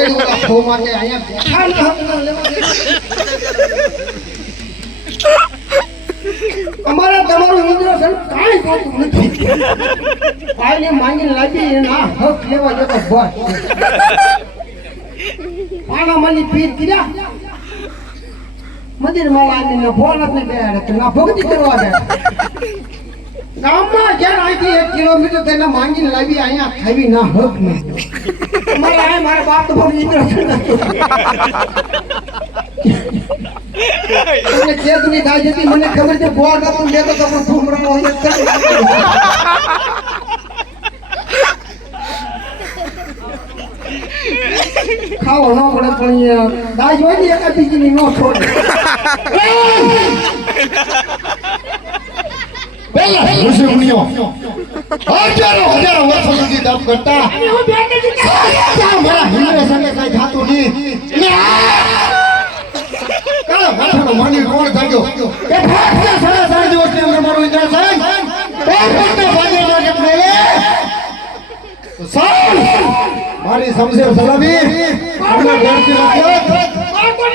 હું તમારો બેઠા ન તમારું ઇન્દ્રસન કાંઈ જોતું નથી કાંઈને માંગીને લાગી એના હક લેવા જતો બસ પાણા માની પીર કર્યા મંદિરમાં લાવીને ફોન આપને બેહાડે તો ના ભક્તિ કરવા દે ગામમાં જ્યાં અહીંથી એક કિલોમીટર તેને માંગીને લાવી અહીંયા ખાવી ના હક નહીં. મારા આ મારા બાપ તો બહુ ઇન્દ્રસન તમને ચેતની થાય જતી મને ખબર છે ગોળ નતું લેતો તો પણ ભૂમરાનો હોય ખાવો ન પડે પણ દાજ હોય ને એકા બીજીની નો છોડે. પહેલા ઋષિ મુનિઓ હજારો હજારો વર્ષો સુધી કરતા. મારા હિન્દુ સંગે કઈ થતું નહીં કાળા માથાનો માનવી કોણ થાક્યો કે ફાફડા સાડા ચાર દિવસની અંદર મારું ભાગે લાગે સાલ મારી સમજે સલામી. અમને ડરતી નથી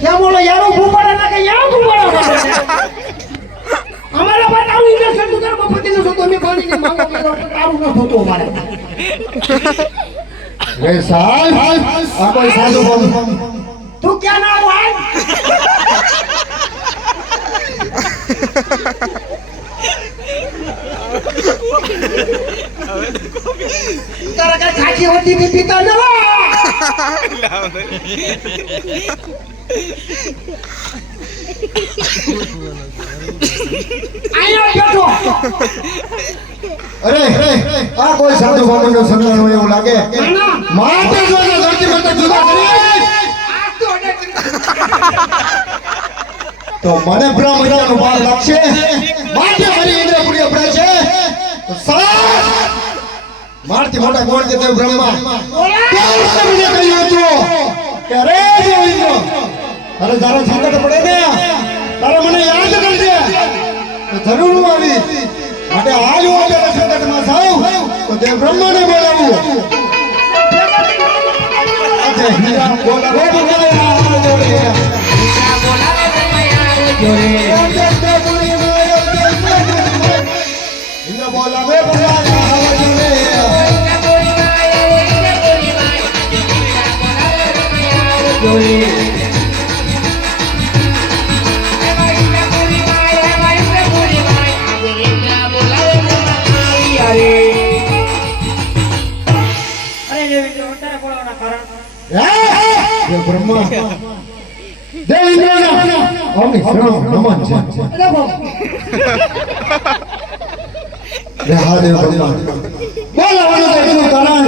ત્યાં બોલો યારો ભૂપાડા ના કે યાર ભૂપાડા અમારા બાદ આવું ઇન્જેક્શન તું બાપા દીધું છું તો અમે પાણીની માંગો કર્યો પણ આવું ન થતું અમારે. રે સાલ આ કોઈ સાધુ બોલ. તું ક્યાં ના આવ તારા ખાખી હોતી બી પીતા ન અરે આ કોઈ સાધુ બાબા નો સંતાન હોય એવું લાગે. માતે ધરતી માતા જુદા તો મને બ્રહ્મ મજાનો વાર લાગશે. માથે મારી ઇન્દ્રપુરી છે. તો મારથી મોટા કોણ છે દેવ બ્રહ્મા. ત્યારે મને કહ્યું હતું કે અરે દેવ ઇન્દ્ર અરે તારો સંકટ પડે ને. તારે મને યાદ કરજે. તો જરૂર હું આવી. માટે આજ હું અત્યારે સંકટમાં થાઉં તો દેવ બ્રહ્માને બોલાવું. બોલાવો બોલાવે બોલાવે દેવ બ્રહ્મા દેવ ઇન્દ્રના અમની શરણ નમન છે રે હા દેવ બ્રહ્મા બોલાવાનું તો એનું કારણ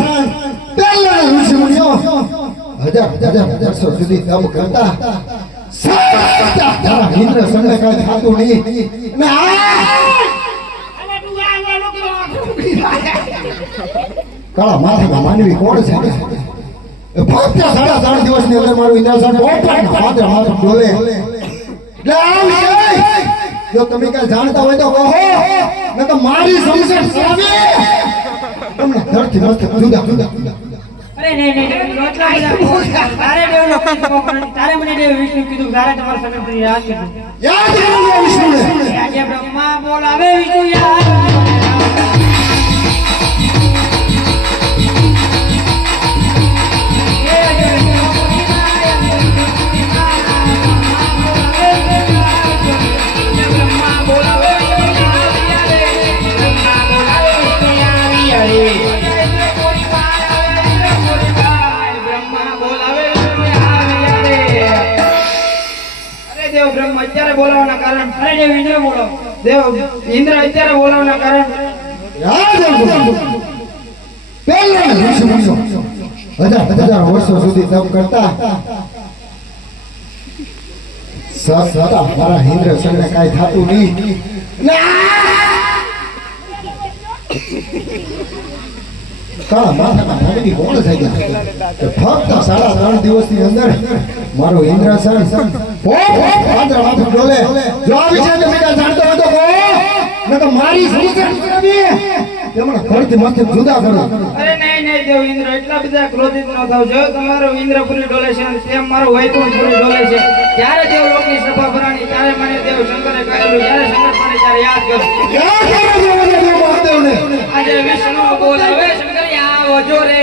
પહેલા ઋષિ મુનિઓ હજાર હજાર વર્ષો સુધી તપ કરતા ઇન્દ્ર સંગે ને કાળા માથામાં માનવી કોણ છે? ફક્ત સાડા ત્રણ દિવસની અંદર મારું ઇન્દ્રસન પોપટના માથે માથું ડોલે જો તમે કઈ જાણતા હોય તો કહો. ન મારી સમજણ સામે. તમને ધરતી મસ્ત જુદા જુદા. અરે નો નથી. તારે મને દેવ વિષ્ણુ કીધું તારે તમારા સગન કરી યાદ કીધું. યાદ કરજો વિષ્ણુને. આજે બ્રહ્મા બોલાવે વિષ્ણુ યાદ. અરે બ્રહ્મ અત્યારે બોલાવાના કારણ. અરે દેવ ઇન્દ્ર બોલો. દેવ, ઇન્દ્ર અત્યારે બોલાવાના કારણ. કાંઈ થતું નહીં. કાળા માથાના ભાગી કોણ થઈ ગયા. ફક્ત સાડા ત્રણ દિવસની અંદર મારો ઇન્દ્રાસન ઓ પાંદરા માથું ડોલે જો આ વિશે તમે જાણતો હોય તો કહો. નકર મારી સમસ્યા નીકળવી તેમણે ઘરથી માથે જુદા કરો. અરે નહીં નહીં દેવ ઇન્દ્ર એટલા બધા ક્રોધિત ન થાવ. જો તમારો ઇન્દ્રપુરી ડોલે છે તેમ મારો વૈકુંઠપુરી ડોલે છે દેવ લોકની સભા ભરાણી ત્યારે મને દેવ શંકરે કહેલું જ્યારે શંકર પડે ત્યારે યાદ કરો. ક્યાં કરો દેવ મહાદેવને. આજે વિષ્ણુ બોલાવે શંકર આવજો રે.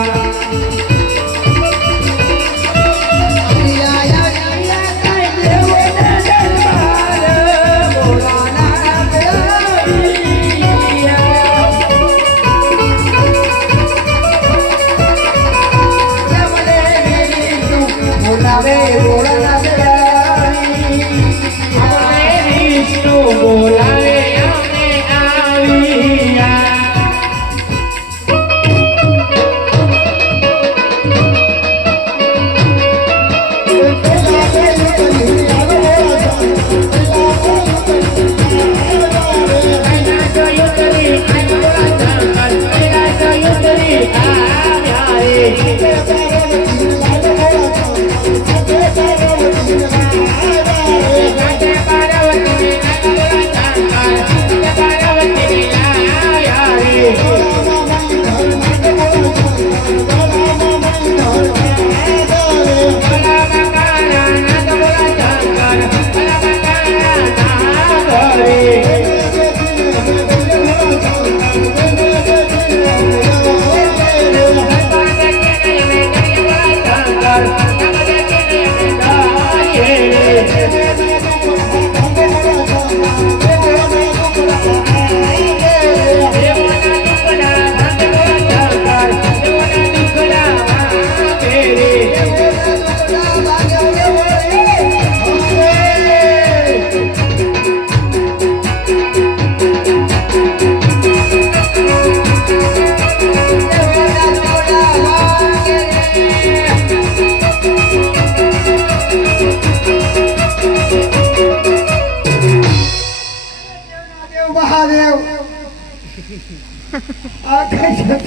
આ કઈ શબ્દ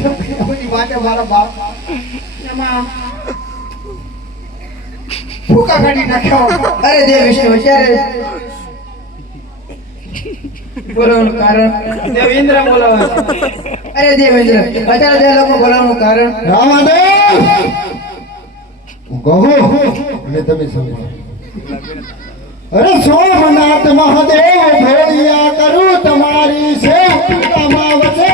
વાતે મારા. બાપ એમાં ફૂકા કાઢી નાખ્યો અરે જે વિષ્ણુ અત્યારે બોલાવવાનું કારણ. દેવ બોલાવે. અરે દેવ અત્યારે તે લોકો બોલાવવાનું કારણ. રામાદેવ! તમે સમજો. અરે સોમનાથ મહાદેવ ભોળિયા કરું તમારી સેવામાં વસે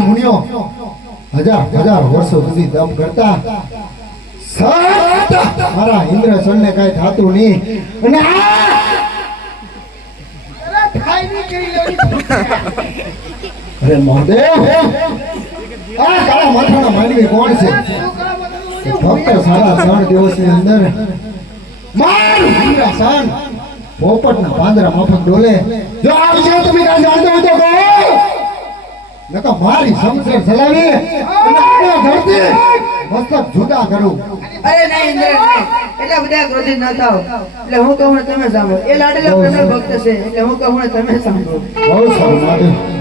ઋષિ હજાર હજાર વર્ષો સુધી દમ કરતા. મારા મારા ઇન્દ્રસનને કઈ થતું નહીં. અને અરે મહાદેવ! આ કાળા માથાના માનવી કોણ છે? ફક્ત સાડા ત્રણ દિવસની અંદર. મારું ઇન્દ્રસન! પોપટના મફત માફક ડોલે. જો આ વિશે તમે કાંઈ જાણતો હોય તો કહો. નકા મારી સમુદ્ર ચલાવી અને ધરતી મસ્તક જુદા કરું. અરે નહીં એટલા બધા ક્રોધિત ન થાઓ. એટલે હું કહું તમે સાંભળો. એ લાડેલા પ્રસન્ન ભક્ત છે એટલે હું કહું તમે સાંભળો. બહુ સારું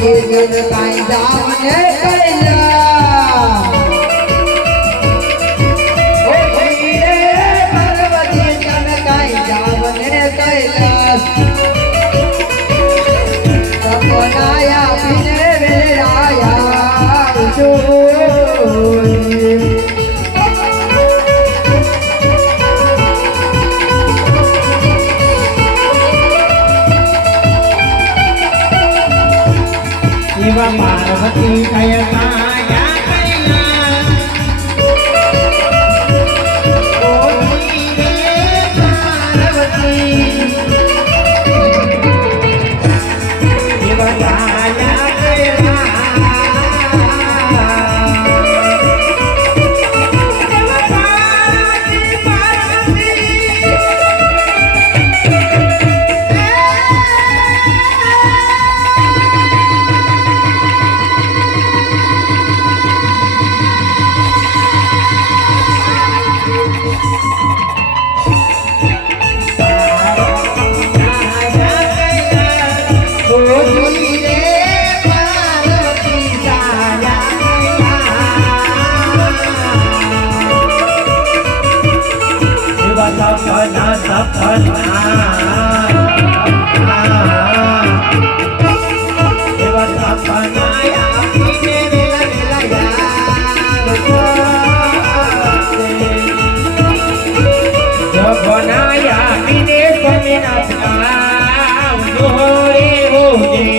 ગુરગુર કાંઈ જામને કરી 哎呀 Oh.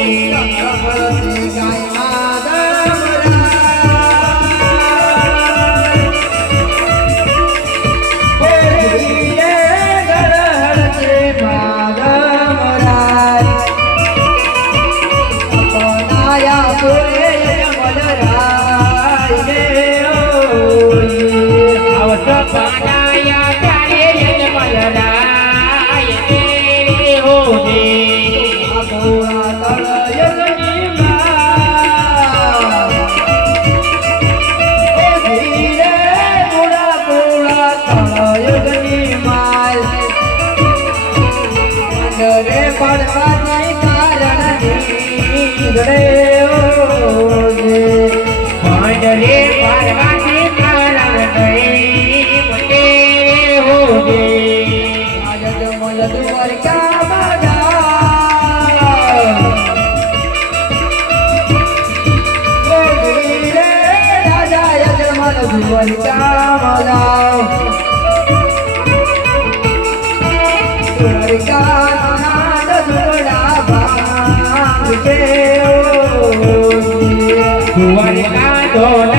তো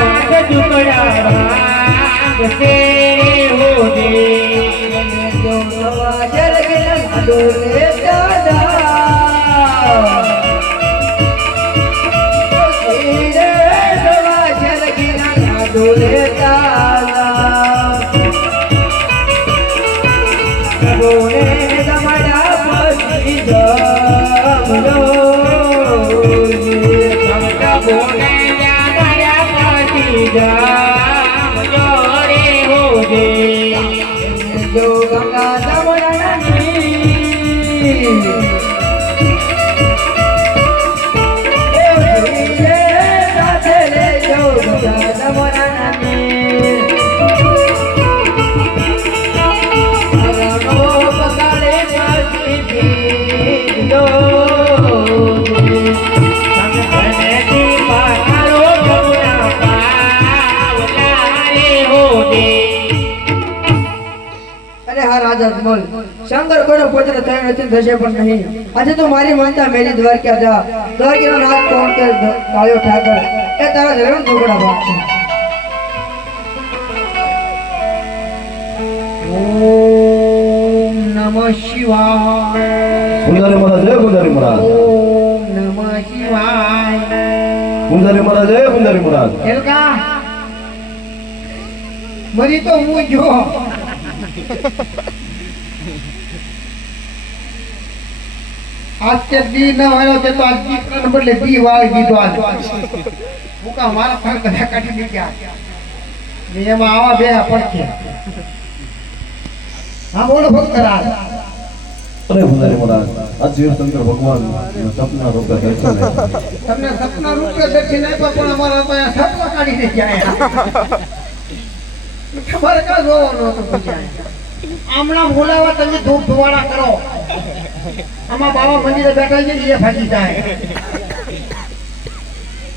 શંકર કોઈનો પુત્ર થયો નથી થશે પણ નહીં. આજે તો મારી માનતા મેલી દ્વારકા જા. દ્વારકાનો નાથ કોણ કે કાળિયો ઠાકર. એ તારા જરૂર ઝઘડા ભાગ છે. ઓમ નમઃ શિવાય. ગુંજારી મહારાજ જય ગુંજારી મહારાજ. ઓમ નમઃ શિવાય. ગુંજારી મહારાજ જય ગુંજારી મહારાજ. એલકા મરી તો હું જો. આજ દી ન વાળો તે તો આજ દીકરાને બદલે દી વાળી દીધો આજ મુકા મારા ફળ બધા કાઢી દીધા ને એમાં આવા બે પડખે હા બોલો ભક્ત રાજ અરે ગુંજારી મહારાજ આ શિવશંકર ભગવાન સપના રૂપે દર્શન તમને સપના રૂપે દર્શન આપ્યા પણ અમારા પાસે સપના કાઢી દે જાય તમારે કાં જોવાનું હતું? આમણાં બોલાવા તમે ધૂપ ધુવાડા કરો આમાં બાબા મંદિરે બેઠા છે એ ભાગી જાય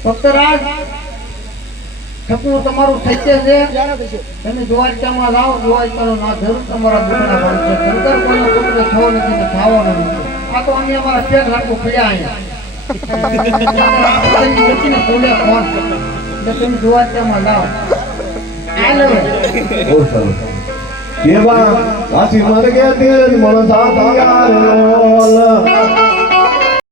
ફક્ત રાજ સપનું તમારું થઈ છે. તમે દ્વારકામાં લાવો દ્વારકાનો ના જરૂર તમારા દુઃખના ભાવ છે. શંકર કોઈનો પુત્ર થવો નથી ને થવાનો નથી. આ તો અમે અમારા પેટ રાખવું પડ્યા અહીંયા. ગતિને બોલે એટલે તમે દ્વારકામાં લાવો બહુ કેવા? કાશી મર ગયા તેજ મન સાથ યાર